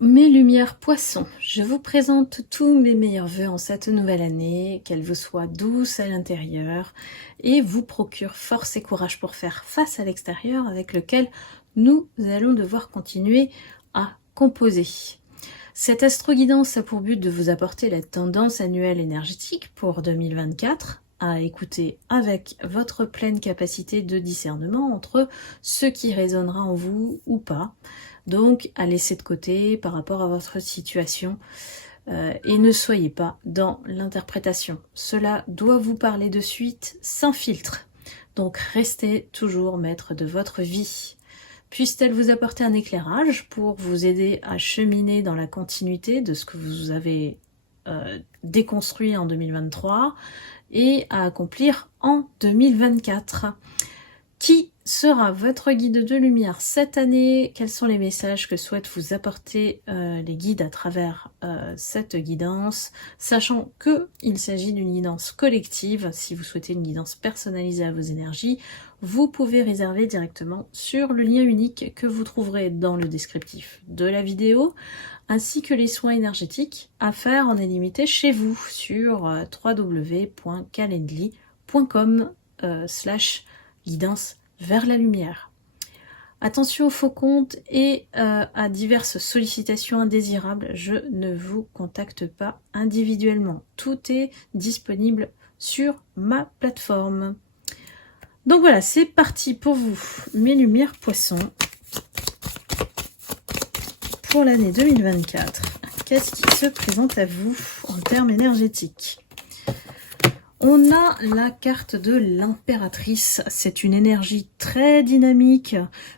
mes lumières poissons, je vous présente tous mes meilleurs vœux en cette nouvelle année, qu'elle vous soit douce à l'intérieur et vous procure force et courage pour faire face à l'extérieur avec lequel nous allons devoir continuer à composer. Cette astro-guidance a pour but de vous apporter la tendance annuelle énergétique pour 2024, à écouter avec votre pleine capacité de discernement entre ce qui résonnera en vous ou pas, donc à laisser de côté par rapport à votre situation et ne soyez pas dans l'interprétation. Cela doit vous parler de suite sans filtre, donc restez toujours maître de votre vie. Puisse-t-elle vous apporter un éclairage pour vous aider à cheminer dans la continuité de ce que vous avez déconstruit en 2023 et à accomplir en 2024. Qui sera votre guide de lumière cette année? Quels sont les messages que souhaitent vous apporter les guides à travers cette guidance, sachant qu'il s'agit d'une guidance collective. Si vous souhaitez une guidance personnalisée à vos énergies, vous pouvez réserver directement sur le lien unique que vous trouverez dans le descriptif de la vidéo, ainsi que les soins énergétiques à faire en illimité chez vous sur www.calendly.com/guidance vers la lumière. Attention aux faux comptes et à diverses sollicitations indésirables. Je ne vous contacte pas individuellement. Tout est disponible sur ma plateforme. Donc voilà, c'est parti pour vous, mes lumières poissons. Pour l'année 2024, qu'est-ce qui se présente à vous en termes énergétiques? On a la carte de l'impératrice. C'est une énergie très dynamique,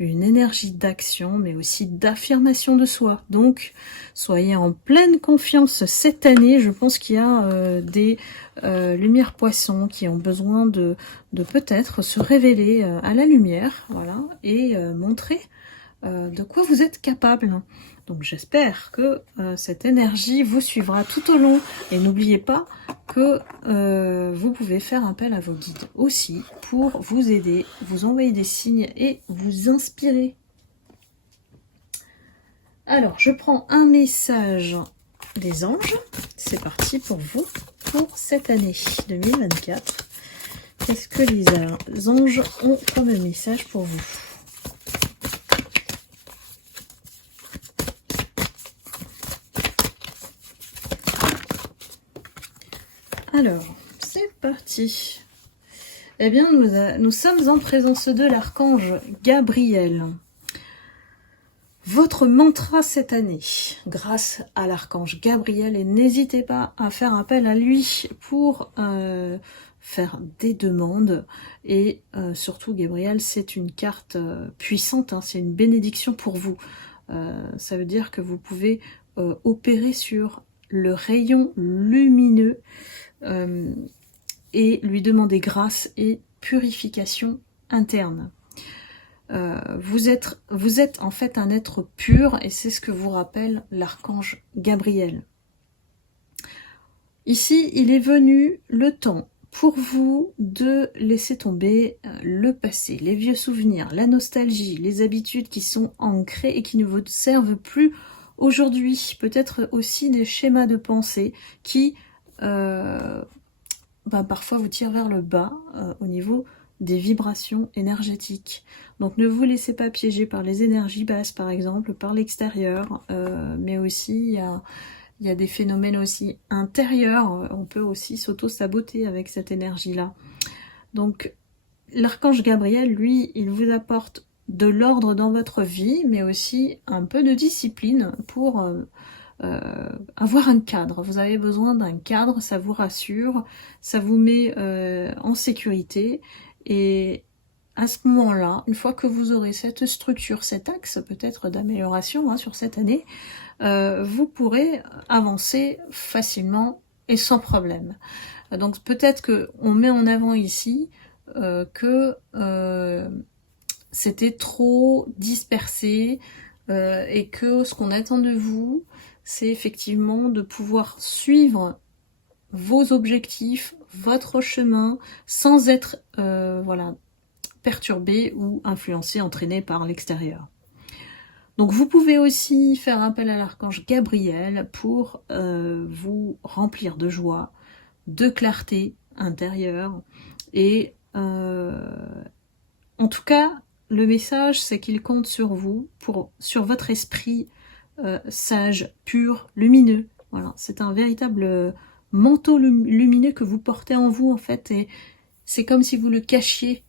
une énergie d'action, mais aussi d'affirmation de soi. Donc, soyez en pleine confiance cette année. Je pense qu'il y a des lumières poissons qui ont besoin de peut-être se révéler à la lumière, voilà, et montrer de quoi vous êtes capable. Donc j'espère que cette énergie vous suivra tout au long. Et n'oubliez pas que vous pouvez faire appel à vos guides aussi pour vous aider, vous envoyer des signes et vous inspirer. Alors, je prends un message des anges. C'est parti pour vous, pour cette année 2024. Qu'est-ce que les anges ont comme message pour vous ? Alors, c'est parti. Eh bien, nous sommes en présence de l'archange Gabriel. Votre mantra cette année, grâce à l'archange Gabriel, et n'hésitez pas à faire appel à lui pour faire des demandes. Et surtout, Gabriel, c'est une carte puissante, hein, c'est une bénédiction pour vous. Ça veut dire que vous pouvez opérer sur le rayon lumineux et lui demander grâce et purification interne. Vous êtes en fait un être pur et c'est ce que vous rappelle l'archange Gabriel. Ici, il est venu le temps pour vous de laisser tomber le passé, les vieux souvenirs, la nostalgie, les habitudes qui sont ancrées et qui ne vous servent plus aujourd'hui. Peut-être aussi des schémas de pensée qui parfois vous tirent vers le bas au niveau des vibrations énergétiques. Donc ne vous laissez pas piéger par les énergies basses, par exemple, par l'extérieur, mais aussi il y a des phénomènes aussi intérieurs. On peut aussi s'auto-saboter avec cette énergie-là. Donc l'archange Gabriel, lui, il vous apporte de l'ordre dans votre vie, mais aussi un peu de discipline pour avoir un cadre. Vous avez besoin d'un cadre, ça vous rassure, ça vous met en sécurité. Et à ce moment-là, une fois que vous aurez cette structure, cet axe peut-être d'amélioration sur cette année, vous pourrez avancer facilement et sans problème. Donc peut-être qu'on met en avant ici que c'était trop dispersé et que ce qu'on attend de vous, c'est effectivement de pouvoir suivre vos objectifs, votre chemin, sans être perturbé ou influencé, entraîné par l'extérieur. Donc vous pouvez aussi faire appel à l'archange Gabriel pour vous remplir de joie, de clarté intérieure. Et en tout cas, le message, c'est qu'il compte sur vous, sur votre esprit sage, pur, lumineux. Voilà, c'est un véritable manteau lumineux que vous portez en vous, en fait, et c'est comme si vous le cachiez.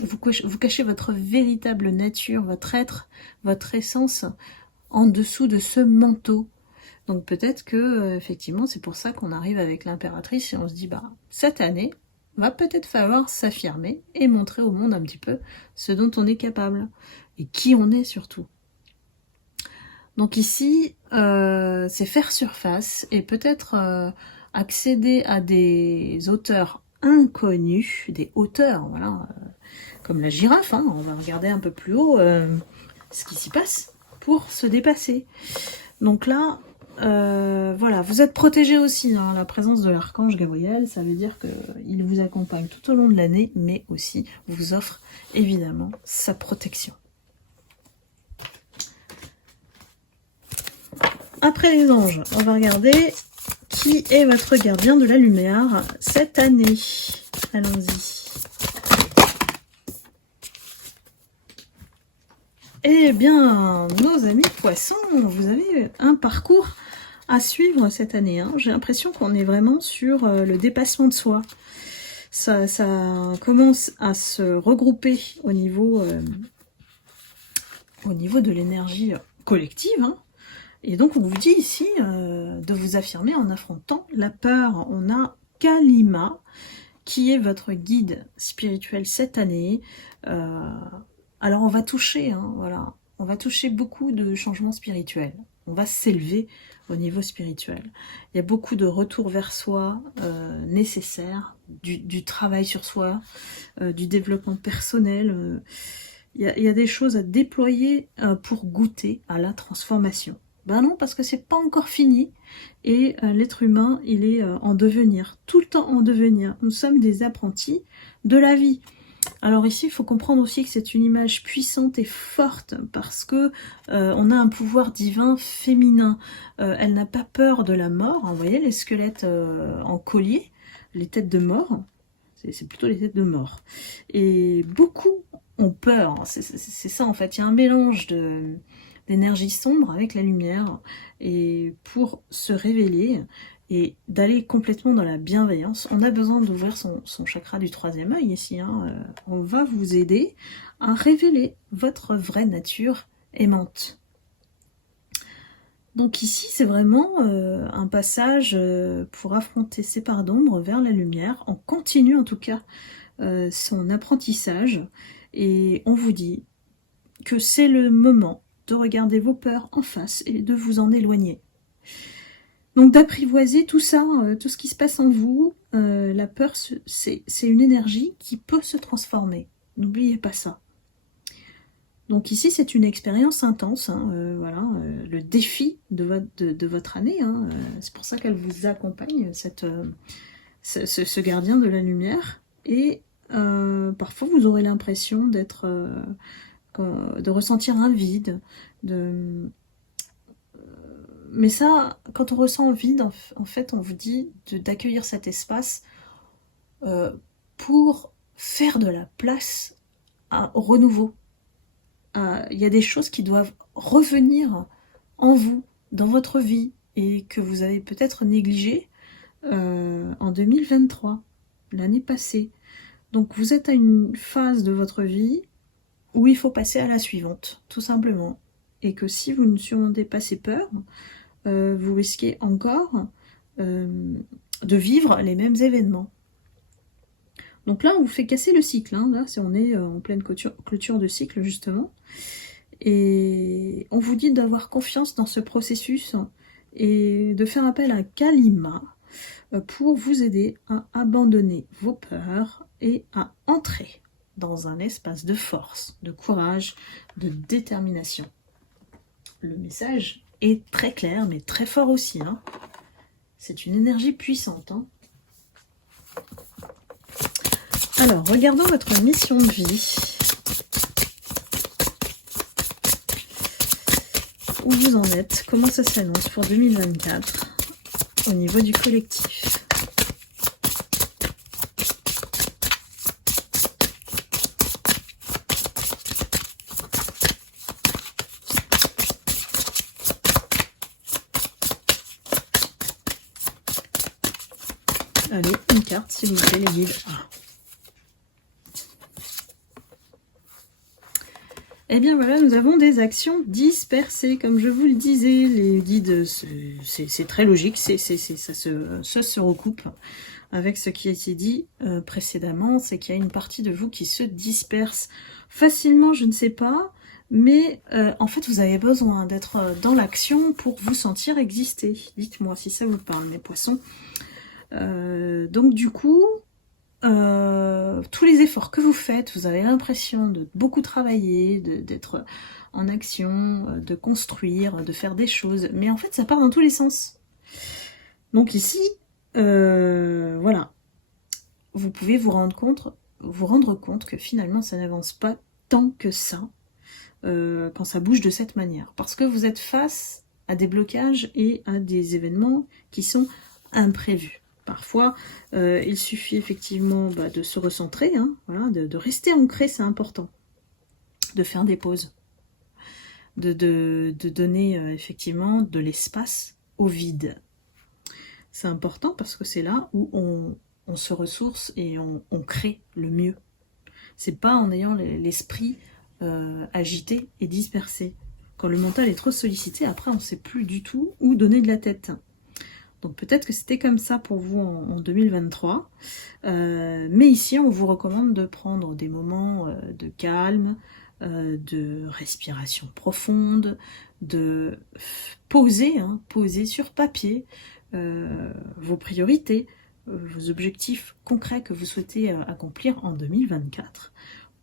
Vous cachez votre véritable nature, votre être, votre essence en dessous de ce manteau. Donc peut-être que effectivement c'est pour ça qu'on arrive avec l'impératrice et on se dit bah cette année va peut-être falloir s'affirmer et montrer au monde un petit peu ce dont on est capable et qui on est surtout. Donc ici c'est faire surface et peut-être accéder à des auteurs inconnus, des hauteurs, voilà, comme la girafe, hein, on va regarder un peu plus haut ce qui s'y passe pour se dépasser. Donc là, voilà, vous êtes protégé aussi, hein, la présence de l'archange Gabriel, ça veut dire qu'il vous accompagne tout au long de l'année, mais aussi vous offre évidemment sa protection. Après les anges, on va regarder qui est votre gardien de la lumière cette année. Allons-y. Eh bien, nos amis poissons, vous avez un parcours à suivre cette année. Hein. J'ai l'impression qu'on est vraiment sur le dépassement de soi. Ça commence à se regrouper au niveau de l'énergie collective. Hein. Et donc, on vous dit ici de vous affirmer en affrontant la peur. On a Kalima, qui est votre guide spirituel cette année. Alors, on va toucher, hein, voilà, on va toucher beaucoup de changements spirituels. On va s'élever au niveau spirituel. Il y a beaucoup de retours vers soi nécessaires, du travail sur soi, du développement personnel. Il y a des choses à déployer pour goûter à la transformation. Ben non, parce que c'est pas encore fini et l'être humain, il est en devenir, tout le temps en devenir. Nous sommes des apprentis de la vie. Alors ici, il faut comprendre aussi que c'est une image puissante et forte parce que on a un pouvoir divin féminin. Elle n'a pas peur de la mort. Hein, vous voyez les squelettes en collier, les têtes de mort. C'est plutôt les têtes de mort. Et beaucoup ont peur. C'est ça en fait. Il y a un mélange d'énergie sombre avec la lumière. Et pour se révéler et d'aller complètement dans la bienveillance, on a besoin d'ouvrir son chakra du troisième œil ici. Hein. On va vous aider à révéler votre vraie nature aimante. Donc ici, c'est vraiment un passage pour affronter ses parts d'ombre vers la lumière. On continue en tout cas son apprentissage et on vous dit que c'est le moment de regarder vos peurs en face et de vous en éloigner. Donc d'apprivoiser tout ça, tout ce qui se passe en vous. La peur, c'est une énergie qui peut se transformer. N'oubliez pas ça. Donc ici, c'est une expérience intense. Hein, voilà, le défi de votre année. Hein, c'est pour ça qu'elle vous accompagne, ce gardien de la lumière. Et parfois, vous aurez l'impression de ressentir un vide, mais ça, quand on ressent un vide, en fait, on vous dit d'accueillir cet espace pour faire de la place au renouveau. Il y a des choses qui doivent revenir en vous, dans votre vie, et que vous avez peut-être négligées en 2023, l'année passée. Donc vous êtes à une phase de votre vie où il faut passer à la suivante, tout simplement. Et que si vous ne surmontez pas ces peurs, vous risquez encore de vivre les mêmes événements. Donc là, on vous fait casser le cycle. Hein. Là, on est en pleine clôture de cycle, justement. Et on vous dit d'avoir confiance dans ce processus et de faire appel à Kalima pour vous aider à abandonner vos peurs et à entrer dans un espace de force, de courage, de détermination. Le message est très clair, mais très fort aussi. Hein. C'est une énergie puissante. Hein. Alors, regardons votre mission de vie. où vous en êtes, comment ça s'annonce pour 2024 au niveau du collectif. Allez, une carte s'il vous plaît, les guides. Eh bien voilà, nous avons des actions dispersées, comme je vous le disais. Les guides, c'est très logique, ça se recoupe avec ce qui a été dit précédemment. C'est qu'il y a une partie de vous qui se disperse facilement, je ne sais pas, mais en fait vous avez besoin d'être dans l'action pour vous sentir exister. Dites-moi si ça vous parle, mes poissons. Donc du coup, tous les efforts que vous faites, vous avez l'impression de beaucoup travailler, d'être en action, de construire, de faire des choses, mais en fait ça part dans tous les sens. Donc ici, voilà, vous pouvez vous rendre compte que finalement ça n'avance pas tant que ça quand ça bouge de cette manière, parce que vous êtes face à des blocages et à des événements qui sont imprévus. Parfois, il suffit effectivement de se recentrer, hein, voilà, de rester ancré, c'est important. De faire des pauses. De donner effectivement de l'espace au vide. C'est important parce que c'est là où on se ressource et on crée le mieux. C'est pas en ayant l'esprit agité et dispersé. Quand le mental est trop sollicité, après on ne sait plus du tout où donner de la tête. Donc peut-être que c'était comme ça pour vous en 2023. Mais ici, on vous recommande de prendre des moments de calme, de respiration profonde, de poser sur papier vos priorités, vos objectifs concrets que vous souhaitez accomplir en 2024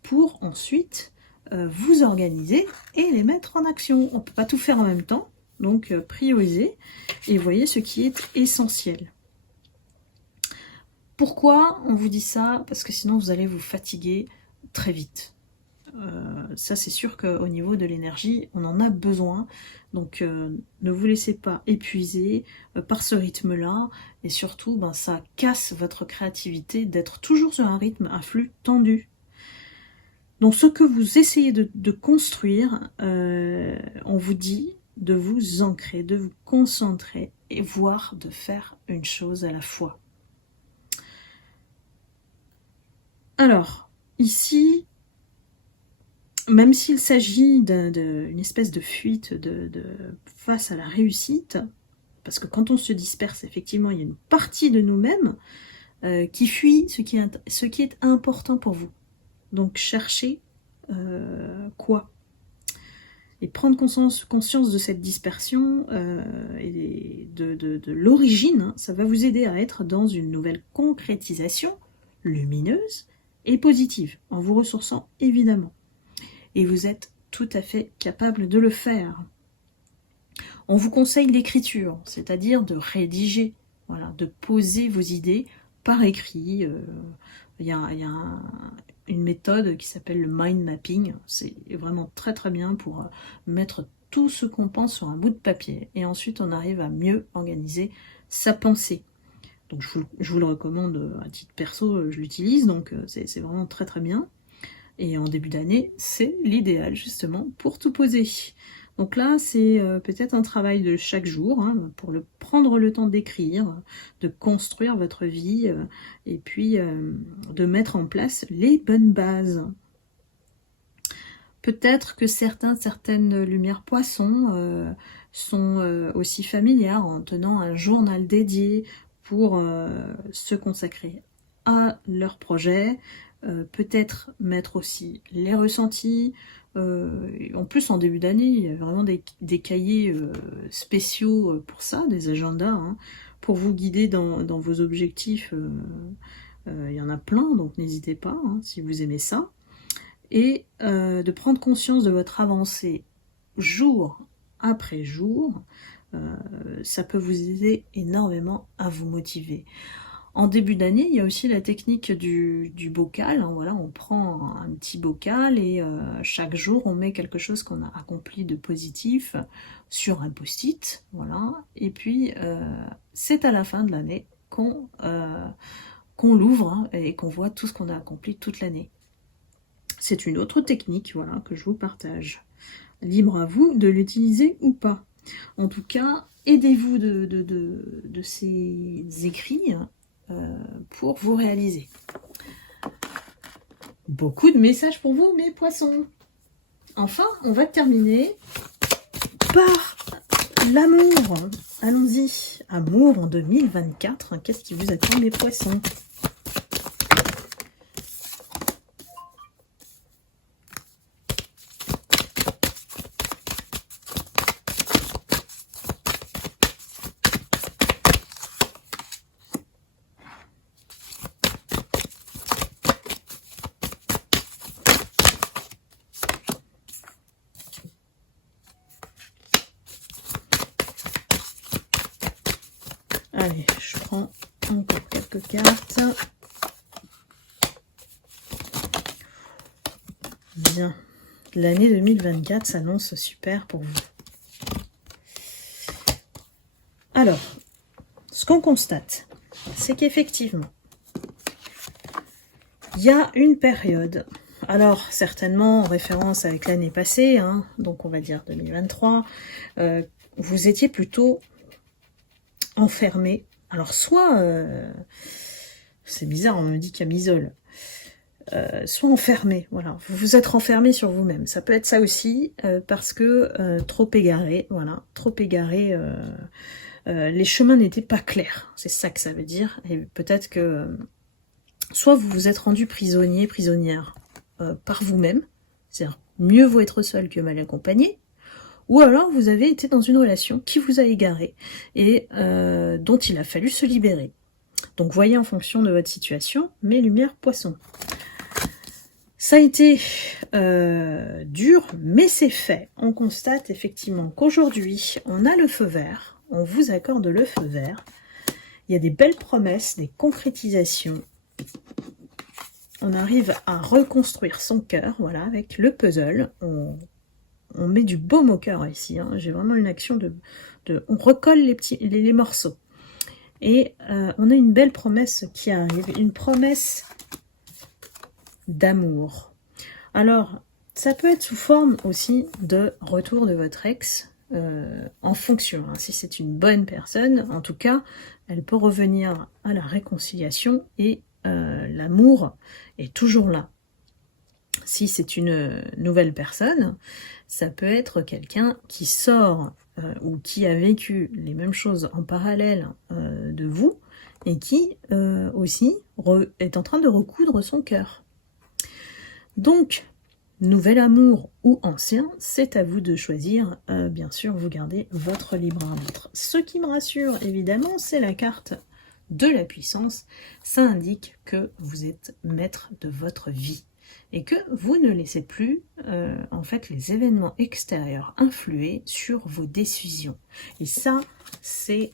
pour ensuite vous organiser et les mettre en action. On ne peut pas tout faire en même temps. Donc priorisez et voyez ce qui est essentiel. Pourquoi on vous dit ça? Parce que sinon vous allez vous fatiguer très vite. Ça c'est sûr qu'au niveau de l'énergie, on en a besoin. Donc ne vous laissez pas épuiser par ce rythme-là. Et surtout, ça casse votre créativité d'être toujours sur un rythme, un flux tendu. Donc ce que vous essayez de construire, on vous dit de vous ancrer, de vous concentrer et voire de faire une chose à la fois. Alors, ici, même s'il s'agit d'une espèce de fuite face à la réussite, parce que quand on se disperse, effectivement, il y a une partie de nous-mêmes qui fuit ce qui est important pour vous. Donc, cherchez quoi ? Et prendre conscience de cette dispersion et de l'origine, hein, ça va vous aider à être dans une nouvelle concrétisation lumineuse et positive, en vous ressourçant évidemment. Et vous êtes tout à fait capable de le faire. On vous conseille l'écriture, c'est-à-dire de rédiger, voilà, de poser vos idées par écrit. Il y a une méthode qui s'appelle le mind mapping. C'est vraiment très très bien pour mettre tout ce qu'on pense sur un bout de papier. Et ensuite, on arrive à mieux organiser sa pensée. Donc, je vous le recommande à titre perso, je l'utilise. Donc, c'est vraiment très très bien. Et en début d'année, c'est l'idéal justement pour tout poser. Donc là, c'est peut-être un travail de chaque jour, hein, pour prendre le temps d'écrire, de construire votre vie, et puis de mettre en place les bonnes bases. Peut-être que certaines lumières poissons sont aussi familières en tenant un journal dédié pour se consacrer à leur projet, peut-être mettre aussi les ressentis. En plus, en début d'année, il y a vraiment des cahiers spéciaux pour ça, des agendas, hein, pour vous guider dans vos objectifs. Il y en a plein, donc n'hésitez pas, hein, si vous aimez ça. Et de prendre conscience de votre avancée jour après jour, ça peut vous aider énormément à vous motiver. En début d'année, il y a aussi la technique du bocal. Hein, voilà, on prend petit bocal et chaque jour on met quelque chose qu'on a accompli de positif sur un post-it, voilà. Et puis c'est à la fin de l'année qu'on l'ouvre hein, et qu'on voit tout ce qu'on a accompli toute l'année. C'est une autre technique, voilà, que je vous partage. Libre à vous de l'utiliser ou pas. En tout cas, aidez-vous de ces écrits pour vous réaliser. Beaucoup de messages pour vous, mes poissons. Enfin, on va terminer par l'amour. Allons-y. Amour en 2024. Qu'est-ce qui vous attend, mes poissons? Allez, je prends encore quelques cartes. Bien. L'année 2024 s'annonce super pour vous. Alors, ce qu'on constate, c'est qu'effectivement, il y a une période, alors certainement en référence avec l'année passée, hein, donc on va dire 2023, vous étiez plutôt enfermé. Alors soit, c'est bizarre, on me dit camisole, soit enfermé, voilà, vous vous êtes renfermé sur vous-même, ça peut être ça aussi, parce que trop égaré, voilà, trop égaré, les chemins n'étaient pas clairs, c'est ça que ça veut dire, et peut-être que soit vous vous êtes rendu prisonnier, prisonnière par vous-même, c'est-à-dire mieux vaut être seul que mal accompagné, ou alors vous avez été dans une relation qui vous a égaré et dont il a fallu se libérer. Donc voyez en fonction de votre situation, mes lumières poissons. Ça a été dur, mais c'est fait. On constate effectivement qu'aujourd'hui, on a le feu vert, on vous accorde le feu vert. Il y a des belles promesses, des concrétisations. On arrive à reconstruire son cœur, voilà, avec le puzzle. On met du baume au cœur ici, hein. J'ai vraiment une action on recolle les morceaux. Et on a une belle promesse qui arrive, une promesse d'amour. Alors, ça peut être sous forme aussi de retour de votre ex, en fonction, hein. Si c'est une bonne personne, en tout cas, elle peut revenir à la réconciliation et l'amour est toujours là. Si c'est une nouvelle personne, ça peut être quelqu'un qui sort ou qui a vécu les mêmes choses en parallèle de vous et qui aussi est en train de recoudre son cœur. Donc, nouvel amour ou ancien, c'est à vous de choisir. Bien sûr, vous gardez votre libre arbitre. Ce qui me rassure, évidemment, c'est la carte de la puissance. Ça indique que vous êtes maître de votre vie et que vous ne laissez plus en fait les événements extérieurs influer sur vos décisions. Et ça, c'est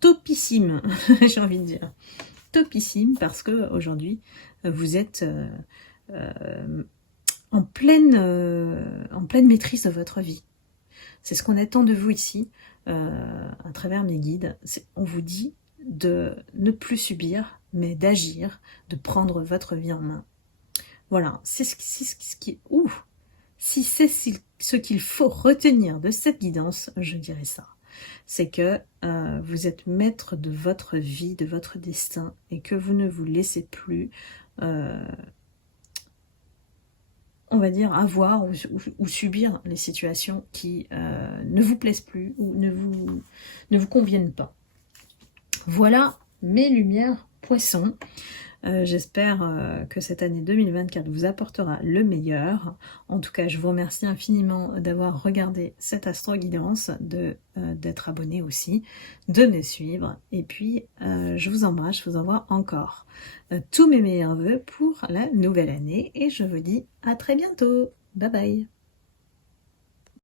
topissime, j'ai envie de dire. Topissime parce que aujourd'hui, vous êtes en pleine maîtrise de votre vie. C'est ce qu'on attend de vous ici, à travers mes guides. On vous dit de ne plus subir, mais d'agir, de prendre votre vie en main. Voilà, c'est ce qui... Si c'est ce qu'il faut retenir de cette guidance, je dirais ça. C'est que vous êtes maître de votre vie, de votre destin, et que vous ne vous laissez plus... on va dire, avoir ou subir les situations qui ne vous plaisent plus ou ne vous conviennent pas. Voilà mes lumières poissons. J'espère que cette année 2024 vous apportera le meilleur. En tout cas, je vous remercie infiniment d'avoir regardé cette astro-guidance, d'être abonné aussi, de me suivre. Et puis, je vous embrasse, je vous envoie encore tous mes meilleurs vœux pour la nouvelle année. Et je vous dis à très bientôt. Bye bye.